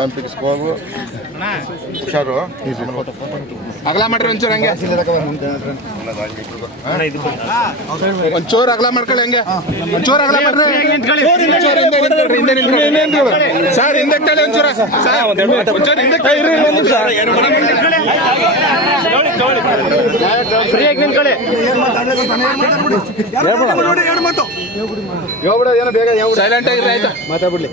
ಒಲಿಂಪಿಕ್ಸ್ಗೆ ಹೋಗು ಹುಷಾರು. ಅಗಲ ಮಾಡ್ರಿ ಒಂಚೂರು ಹಂಗೆ, ಒಂಚೂರು ಅಗಲ ಮಾಡ್ಕೊಳ್ಳಿ ಹಂಗೆ, ಒಂಚೂರು ಅಗಲ ಮಾಡ್ರಿ ಸರ್. ಹಿಂದೆ ತಳಿ ಒಂಚೂರು ಒಂಚೂರು ಹಿಂದೆ ಸೈಲೆಂಟ್ ಆಗಿದ್ರೆ ಆಯ್ತಾ ಮಾತಾಡ್ಬಿಡ್ಲಿ.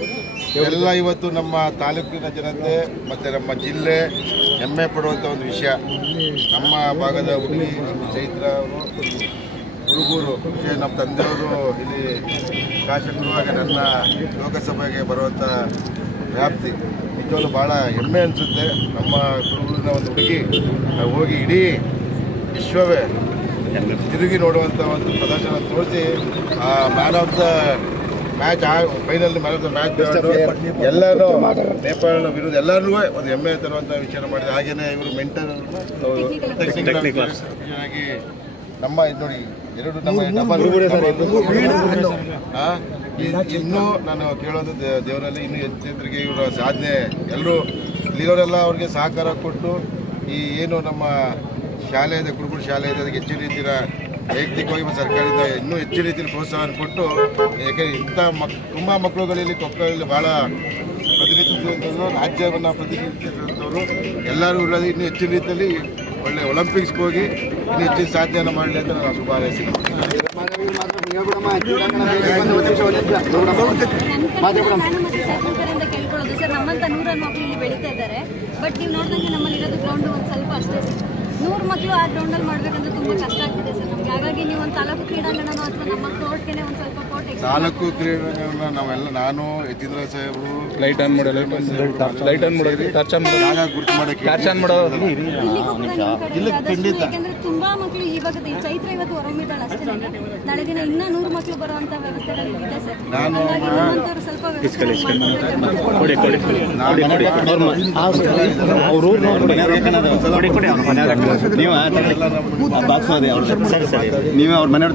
ಎಲ್ಲ ಇವತ್ತು ನಮ್ಮ ತಾಲೂಕಿನ ಜನತೆ ಮತ್ತು ನಮ್ಮ ಜಿಲ್ಲೆ ಹೆಮ್ಮೆ ಪಡುವಂಥ ಒಂದು ವಿಷಯ. ನಮ್ಮ ಭಾಗದ ಹುಡುಗಿ ಚೈತ್ರ ಅವರು ಹುಡುಗರು ನಮ್ಮ ತಂದೆಯವರು ಇಲ್ಲಿ ಶಾಸಕರು ಹಾಗೆ ನನ್ನ ಲೋಕಸಭೆಗೆ ಬರುವಂಥ ವ್ಯಾಪ್ತಿ ನಿಜವಾಗ್ಲೂ ಭಾಳ ಹೆಮ್ಮೆ ಅನಿಸುತ್ತೆ. ನಮ್ಮ ಹುಡುಗರನ್ನ ಒಂದು ಹುಡುಗಿ ಹೋಗಿ ಇಡೀ ವಿಶ್ವವೇ ತಿರುಗಿ ನೋಡುವಂಥ ಒಂದು ಪ್ರದರ್ಶನ ತೋರಿಸಿ ಆ man of the match final man of the match ಎಲ್ಲರೂ ನೇಪಾಳ ವಿರುದ್ಧ ಎಲ್ಲರೂ ಒಂದು ಹೆಮ್ಮೆ ತರುವಂಥ ವಿಚಾರ ಮಾಡಿದೆ. ಹಾಗೆಯೇ ಇವರು ಮೆಂಟಲ್ ಆಗಿ ನಮ್ಮ ಇದು ನೋಡಿ ಎರಡು ನಮ್ಮ ಇನ್ನೂ ನಾನು ಕೇಳೋದು ದೇವರಲ್ಲಿ ಇನ್ನೂ ಹೆಚ್ಚಿನರಿಗೆ ಇವರ ಸಾಧನೆ ಎಲ್ಲರೂ ಇಲ್ಲಿಯವರೆಲ್ಲ ಅವ್ರಿಗೆ ಸಹಕಾರ ಕೊಟ್ಟು ಈ ಏನು ನಮ್ಮ ಶಾಲೆ ಇದೆ, ಕುರುಬುರು ಶಾಲೆ ಇದೆ, ಅದಕ್ಕೆ ಹೆಚ್ಚಿನ ರೀತಿಯ ವೈಯಕ್ತಿಕವಾಗಿ ಸರ್ಕಾರದಿಂದ ಇನ್ನೂ ಹೆಚ್ಚಿನ ರೀತಿಯಲ್ಲಿ ಪ್ರೋತ್ಸಾಹ ಕೊಟ್ಟು, ಯಾಕೆಂದರೆ ಇಂಥ ತುಂಬ ಮಕ್ಕಳುಗಳಲ್ಲಿ ಕೊಕ್ಕರಲ್ಲಿ ಭಾಳ ಪ್ರತಿನಿಧಿಸುವಂಥವ್ರು, ರಾಜ್ಯವನ್ನು ಪ್ರತಿನಿಧಿಸುವಂಥವ್ರು ಎಲ್ಲರೂ ಇಲ್ಲದೆ ಇನ್ನೂ ಹೆಚ್ಚಿನ ರೀತಿಯಲ್ಲಿ ಒಳ್ಳೆ ಒಲಿಂಪಿಕ್ಸ್ಗೆ ಹೋಗಿ ಇನ್ನೂ ಹೆಚ್ಚಿನ ಸಾಧನೆಯನ್ನು ಮಾಡಲಿ ಅಂತ ನಾನು ಶುಭ ಹಾರೈಸ್ತೀನಿ. ಸರ್, ನಮ್ಮಂತ 100 ಮಕ್ಕಳು ಇಲ್ಲಿ ಬೆಳೀತಾ ಇದ್ದಾರೆ. ಬಟ್ ನೀವು ನೋಡಿದಂಗೆ ನಮ್ಮಲ್ಲಿ ಇರೋದು ಗ್ರೌಂಡ್ ಒಂದು ಸ್ವಲ್ಪ ಅಷ್ಟೇ ಸರ್. 100 ಮಕ್ಕಳು ಆ ಗ್ರೌಂಡಲ್ಲಿ ಮಾಡಬೇಕಂದ್ರೆ ತುಂಬ ಕಷ್ಟ ಆಗ್ತಿದೆ ಸರ್ ನಮಗೆ. ಹಾಗಾಗಿ ನೀವು ಒಂದು ತಾಲೂಕು ಕ್ರೀಡಾಂಗಣನೋ ಅಥವಾ ನಮ್ಮ ಕೋರ್ಟ್ಗೆ ಒಂದು ಸ್ವಲ್ಪ ಕೋರ್ಟ್ ತಾಲೂಕು ಕ್ರೀಡಾಂಗಣ ನಾವೆಲ್ಲ ನಾನು ಯತೀಂದ್ರ ಸಾಹೇಬರು ಲೈಟ್ ಆನ್ ಮಾಡೋ ಲೈಟ್ ಆನ್ ಮಾಡೋದು ಟಾರ್ಚ್ ಆನ್ ಮಾಡೋದು ಗುರುತು ಮಾಡೋಕ್ಕೆ ಟಾರ್ಚ್ ಆನ್ ಮಾಡೋ ಯಾಕಂದ್ರೆ ತುಂಬಾ ಮಕ್ಕಳು ಇವಾಗ ಚೈತ್ರ ಇವತ್ತು ಹೊರಮಿದ್ದಾಳೆ ಅಷ್ಟೇ. ನಾಳೆ ದಿನ ಇನ್ನೂ 100 ಮಕ್ಕಳು ಬರುವಂತ ವ್ಯವಸ್ಥೆಗಳು ಇದೆ ಸರ್. ಹಾಗಾಗಿ ನಿಮ್ಮಂತವ್ರು ಸ್ವಲ್ಪ ನೀವೇ ಅವ್ರ ಮನೆ